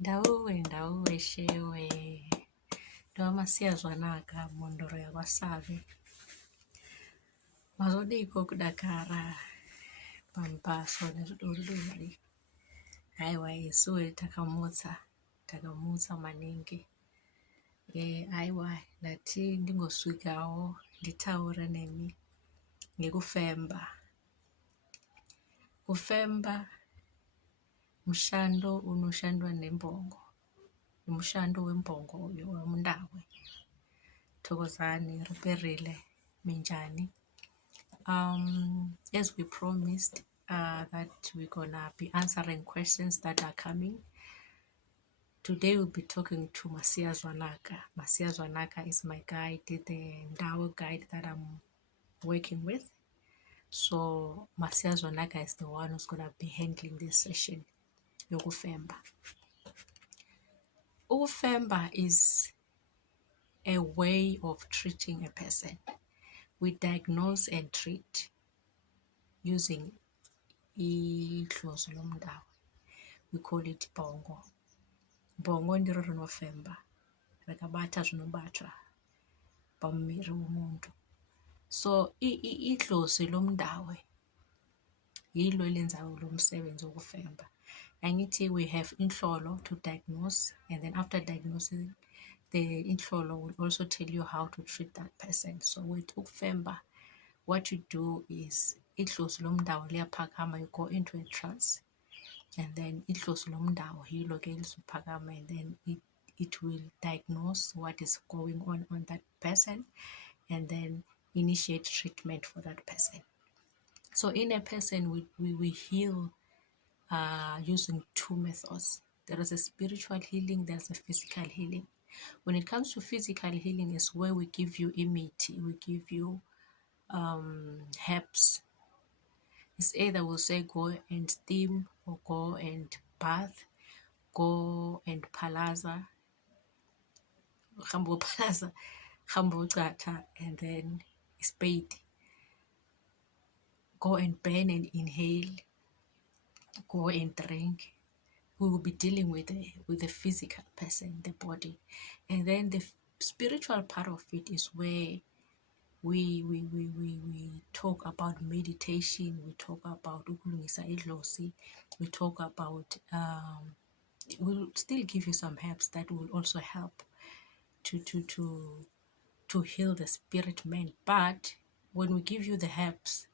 Ndawo shewe noma siyazwanaka mondoro yakwasabi mazodiko kudakara pampaso nezvidori haiwa isuwe takamutsa maningi haiwa ndati ndingosvikawo nditaure nemi ngekufemba. Kufemba mushando unoshandwa nembongo, mushando wembongo uyo wemundawe. Thokozani riperile minjani. As we promised that we're gonna be answering questions that are coming. Today we'll be talking to Masia Zwanaka. Masia Zwanaka is my guide, the Ndawo guide that I'm working with. So Masia Zwanaka is the one who's gonna be handling this session. Ukufemba. Ukufemba is a way of treating a person. We diagnose and treat using idlozi lomndawo. We call it bongo. Bongo ndiro rinofemba. Rakabata zvinobatwa pamuviri womuntu. So idlozi lomndawo yilo elenza lo msebenzi wokufemba. Angithi we have inhlolo to diagnose, and then after diagnosing, the inhlolo will also tell you how to treat that person. So with Ukufemba, what you do is idlozi lomndawo liyaphakama, you go into a trance, and then idlozi lomndawo yilo ke lizophakama, and then it will diagnose what is going on that person, and then initiate treatment for that person. So in a person, we heal using two methods. There is a spiritual healing, there's a physical healing. When it comes to physical healing, is where we give you imiti, we give you herbs. It's either we'll say go and steam, or go and bath, go and palaza, hambo palaza, hambo gata, and then spade. Go and burn and inhale, go and drink. We will be dealing with the physical person, the body. And then the spiritual part of it is where we talk about meditation, we talk about ukulungisa idlozi, we talk about we'll still give you some herbs that will also help to heal the spirit man. But when we give you the herbs,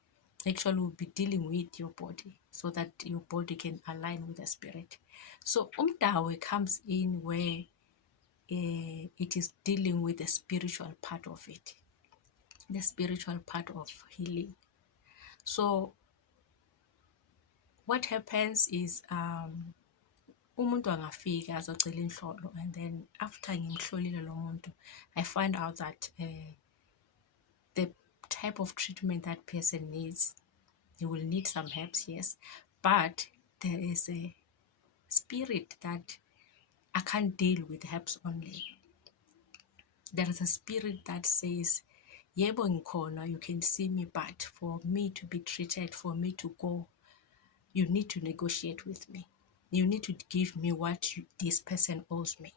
actually we'll be dealing with your body so that your body can align with the spirit. So umdawe comes in where it is dealing with the spiritual part of it, the spiritual part of healing. So what happens is umuntu angafika azocela inhlolo, and then after ngimhlolile lo muntu, I find out that the type of treatment that person needs, he will need some herbs, yes, but there is a spirit that I can't deal with herbs only. There is a spirit that says, yebo ngikhona, you can see me, but for me to be treated, for me to go, you need to negotiate with me. You need to give me what this person owes me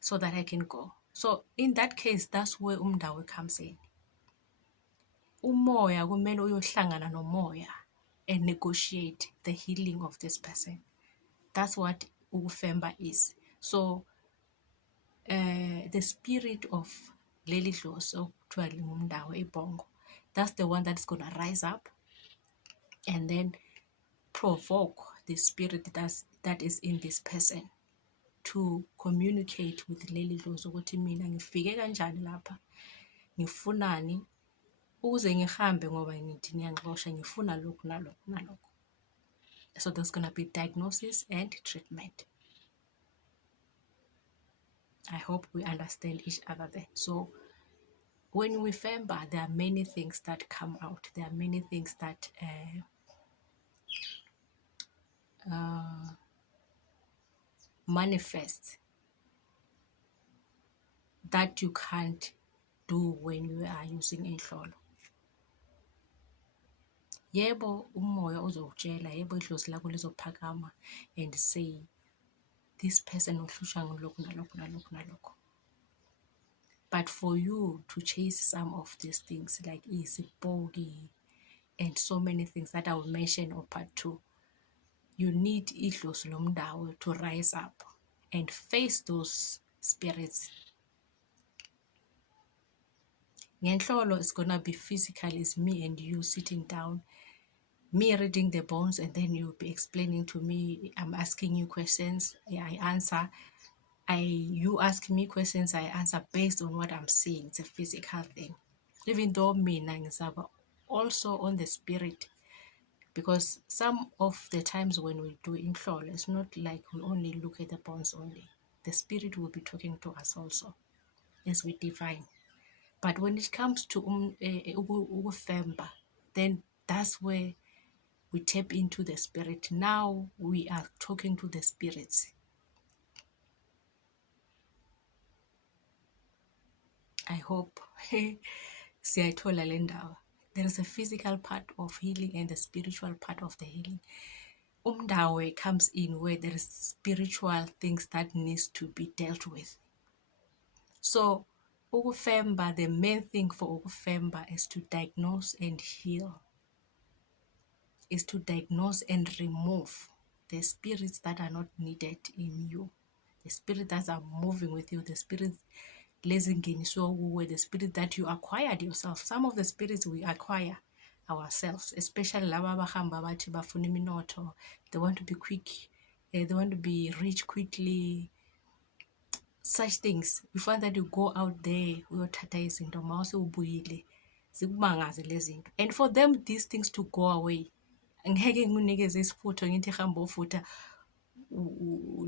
so that I can go. So in that case, that's where umdawe comes in. Umoya kumele uyohlangana nomoya and negotiate the healing of this person. That's what Ukufemba is. So the spirit of leli dlozi okuthiwa lingumndawo ibongo, that's the one that's going to rise up and then provoke the spirit that is in this person to communicate with leli dlozi ukuthi mina ngifike kanjani lapha, ngifunani, ukuze ngihambe ngoba ngithi ngiyanxosha, ngifuna lokhu nalokhu nalokhu. So there's going to be diagnosis and treatment. I hope we understand each other there. So when we femba, there are many things that come out. There are many things that manifest that you can't do when you are using inhlolo. Yebo umoya uzokutshela, yebo idlozi lakho lizophakama and say this person uhlushwa ngilokhu nalokhu nalokhu nalokhu. But for you to chase some of these things like isipoki and so many things that I will mention on part 2, you need idlozi lomndawo to rise up and face those spirits. Ngenhlolo is gonna be physical, it's me and you sitting down, me reading the bones, and then you'll be explaining to me. I'm asking you questions, I answer. You ask me questions, I answer based on what I'm seeing. It's a physical thing. Even though mina ngizaba also on the spirit, because some of the times when we do inhlolo, it's not like we only look at the bones only. The spirit will be talking to us also as we divine. But when it comes to Ukufemba, then that's where we tap into the spirit. Now we are talking to the spirits. I hope siyayithola le ndawo. There is a physical part of healing and the spiritual part of the healing. Umdawe comes in where there is spiritual things that needs to be dealt with. So Ukufemba, the main thing for Ukufemba is to diagnose and heal, is to diagnose and remove the spirits that are not needed in you, the spirits that are moving with you, the spirits where the spirit that you acquired yourself. Some of the spirits we acquire ourselves, especially laba bahamba bathi bafuna iminotho, they want to be quick, they want to be rich quickly, such things. You find that you go out there uyothatha izinto mawuse ubuyile zikumangaze lezinto, and for them these things to go away, ngeke nginikeze isifutho ngithi hamba ofutha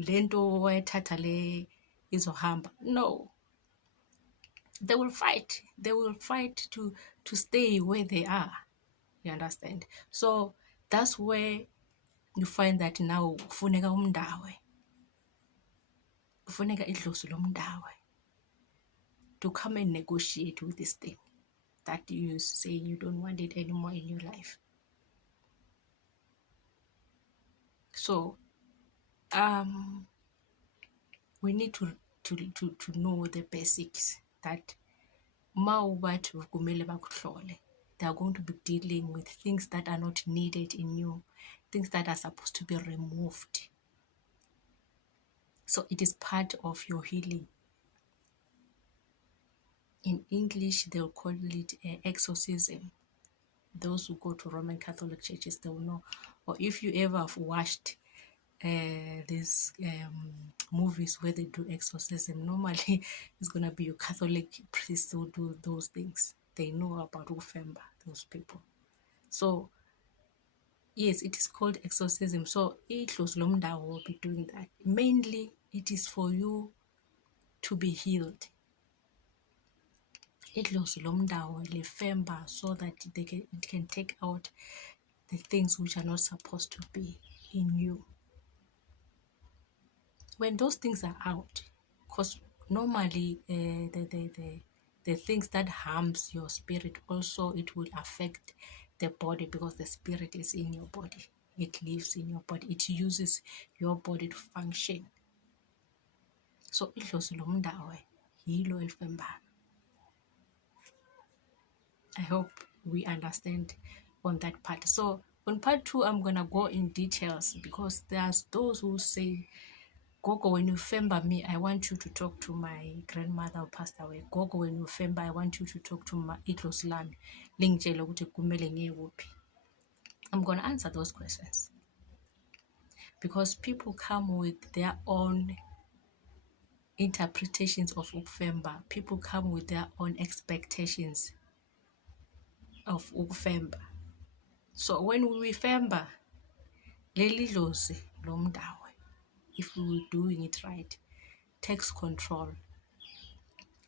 lento wayethatha le izohamba. No, they will fight to stay where they are, you understand? So that's where you find that now kufuneka umndawe, kufuneka idlozi lomndawe to come and negotiate with this thing that you say you don't want it anymore in your life. So we need to know the basics that they are going to be dealing with things that are not needed in you, things that are supposed to be removed. So it is part of your healing. In English, they'll call it exorcism. Those who go to Roman Catholic churches, they will know. Or if you ever have watched these movies where they do exorcism, normally it's going to be your Catholic priests who do those things. They know about Ukufemba, those people. So yes, it is called exorcism. So idlozi lomndawo will be doing that. Mainly it is for you to be healed. Idlozi lomndawo lefemba, so that it can take out the things which are not supposed to be in you. When those things are out, because normally the things that harms your spirit also, it will affect the body, because the spirit is in your body, it lives in your body, it uses your body to function. So idlozi lomndawo yilo elifemba. I hope we understand on that part. So on part 2, I'm gonna go in details, because there's those who say, Gogo, when you femba me, I want you to talk to my grandmother who passed away. Gogo, when you femba, I want you to talk to my idlozi lami. Lingitshele ukuthi kumele ngiye kuphi. I'm going to answer those questions, because people come with their own interpretations of Ukufemba. People come with their own expectations of Ukufemba. So when we femba, leli dlozi lomndawo, if we were doing it right, takes control.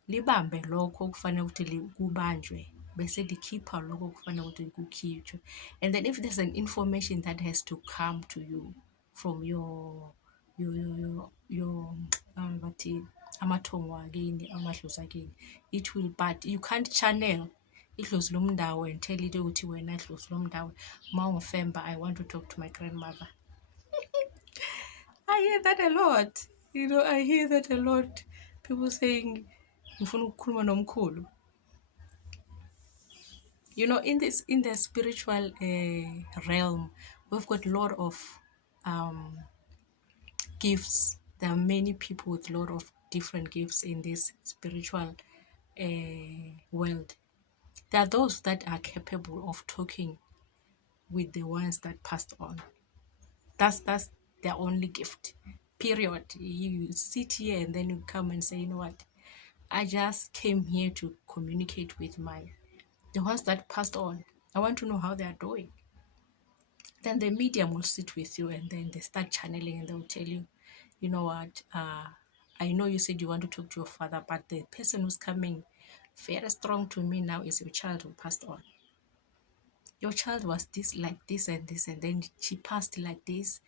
Libambe lokho okufanele ukuthi kubanjwe, bese likhipha lokho okufanele ukuthi kukhitshwe. And then if there's an information that has to come to you from your bathi amathongo akini, amadlozi akini, it will, but you can't channel idlozi lomndawo and tell it ukuthi wena idlozi lomndawo mawufemba, I want to talk to my grandmother. I hear that a lot. I hear that a lot. People saying, "Ngifuna ukukhuluma nomkhulu." In the spiritual realm, we've got a lot of um, gifts. There are many people with a lot of different gifts in this spiritual world. There are those that are capable of talking with the ones that passed on. That's their only gift. Period. You sit here and then you come and say, you know what? I just came here to communicate with the ones that passed on. I want to know how they are doing. Then the medium will sit with you and then they start channeling and they'll tell you, you know what, I know you said you want to talk to your father, but the person who's coming very strong to me now is your child who passed on. Your child was this, like this and this, and then she passed like this.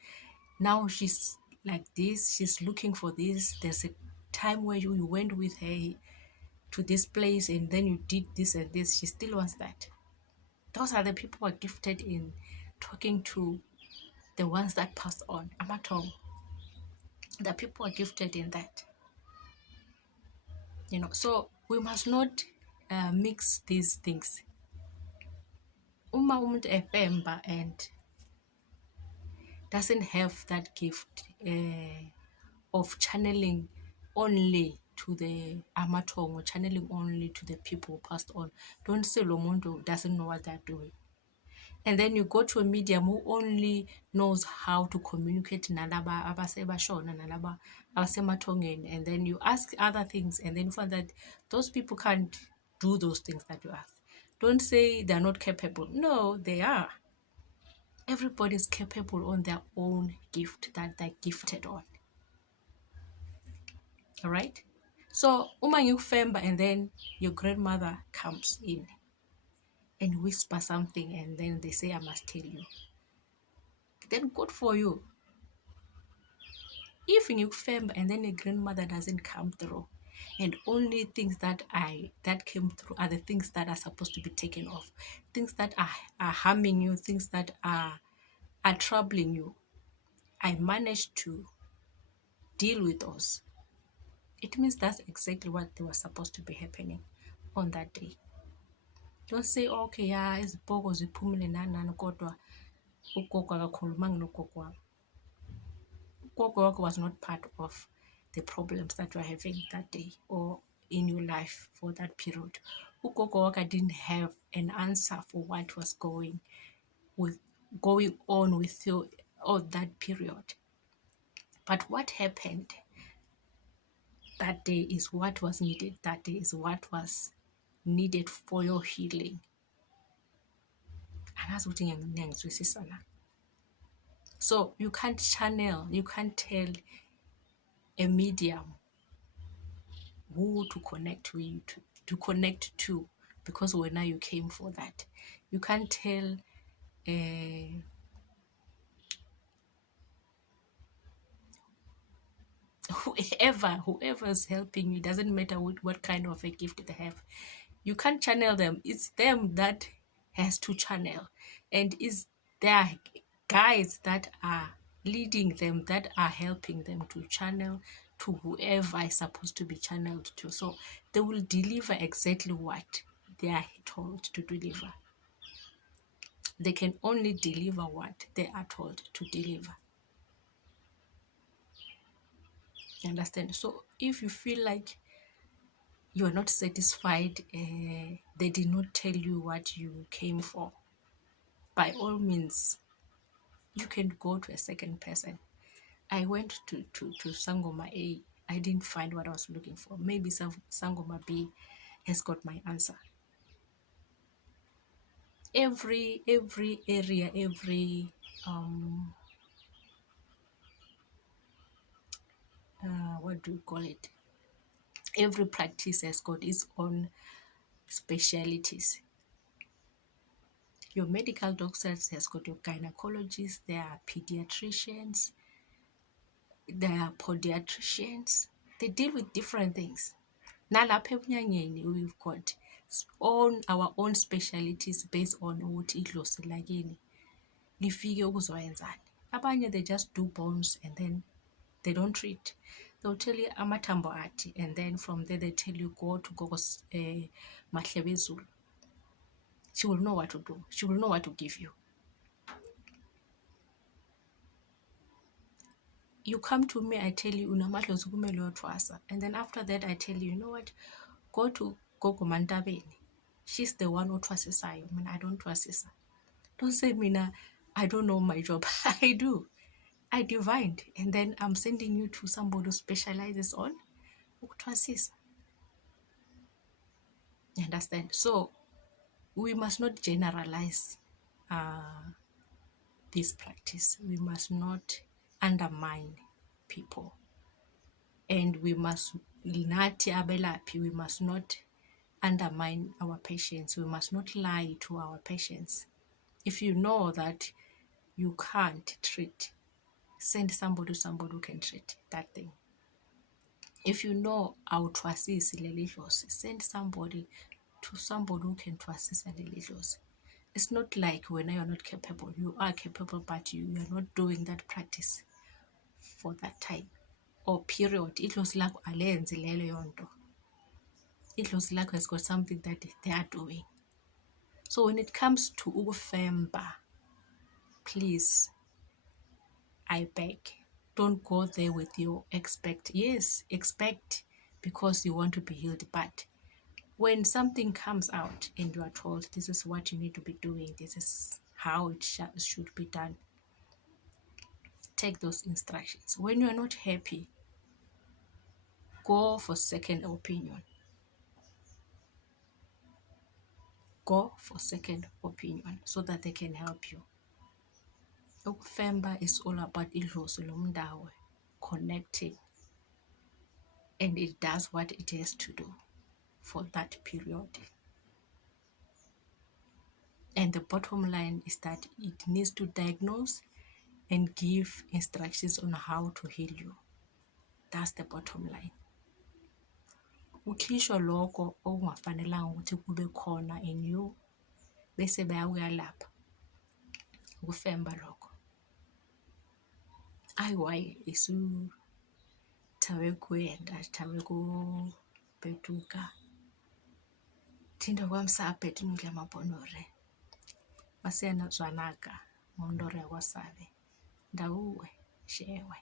Now she's like this, she's looking for this. There's a time where you went with her to this place and then you did this and this. She still wants that. Those are the people who are gifted in talking to the ones that passed on. Amatong. The people are gifted in that. So we must not mix these things. Uma umuntu efemba and doesn't have that gift of channeling only to the amatong or channeling only to the people who passed on. Don't say lo muntu doesn't know what they're doing. And then you go to a medium who only knows how to communicate nalaba abasebashona nalaba abasemathongeni, and then you ask other things and then you find that those people can't do those things that you ask. Don't say they're not capable. No, they are. Everybody is capable on their own gift that they're gifted on. All right? So, uma ngikufemba and then your grandmother comes in and whisper something and then they say, I must tell you. Then good for you. If ngikufemba and then a grandmother doesn't come through, and only things that came through are the things that are supposed to be taken off, things that are harming you, things that are troubling you, I managed to deal with those. It means that's exactly what was supposed to be happening on that day. Don't say, okay, yeah, izibhoko ziphumile nani kodwa ugogo akakhulumanga nogogo wami. Ugogo was not part of the problems that you are having that day or in your life for that period. Ugogo didn't have an answer for what was going on with you all that period. But what happened that day is what was needed. That day is what was needed for your healing. So you can't channel, you can't tell a medium who to connect with, to connect to, because when now you came for that. You can't tell whoever's helping you, doesn't matter what kind of a gift they have. You can't channel them. It's them that has to channel, and it's their guides that are leading them, that are helping them to channel to whoever is supposed to be channeled to. So they will deliver exactly what they are told to deliver. They can only deliver what they are told to deliver. You understand? So if you feel like you are not satisfied, they did not tell you what you came for, by all means, you can go to a second person. I went to Sangoma A. I didn't find what I was looking for. Maybe Sangoma B has got my answer. Every area, every what do you call it? Every practice has got its own specialities. Your medical doctors has got your gynecologists, there are pediatricians, there are podiatricians. They deal with different things. Nalapha ebunyangeni we've got our own specialities based on ukuthi idlozi lakini lifike ukuzowenzani. Abanye they just do bones and then they don't treat. They'll tell you amatambo ati, and then from there they tell you go to Gogo's Mahlaba. She will know what to do. She will know what to give you. You come to me, I tell you, and then after that I tell you, you know what, go to Gogo Mantabeni. She's the one who trusts I mean, I don't trust her. Don't say, Mina, I don't know my job. I do. I divined, and then I'm sending you to somebody who specializes on trust. You understand? So we must not generalize this practice. We must not undermine people, and we must not undermine our patients. We must not lie to our patients. If you know that you can't treat, send somebody who can treat that thing. If you know how to assist lelidlozi, send somebody who can to assist lelidlozi. It's not like when you're not capable. You are capable, but you are not doing that practice for that time or period. Idlozi lakho alenzi lelo yonto. Idlozi lakho has got something that they are doing. So when it comes to Ukufemba, please, I beg, don't go there with your expect. Yes, expect because you want to be healed, but when something comes out and you are told this is what you need to be doing, this is how it should be done, take those instructions. When you are not happy, go for second opinion. Go for second opinion so that they can help you. Ukufemba is all about idlozi lomndawo, connecting, and it does what it has to do for that period. And the bottom line is that it needs to diagnose and give instructions on how to heal you. That's the bottom line. Ukhishwa lokho okungafanelanga ukuthi kube khona in you, bese bayakuyalapha. Ukufemba lokho. Ayiwayi isu thawe kwenda, thawe ku betuka. Thinda kwamsaphethe ngidla mabonore. Masiyana zwanaka mondore kwasabe. Ndawuwe shewe.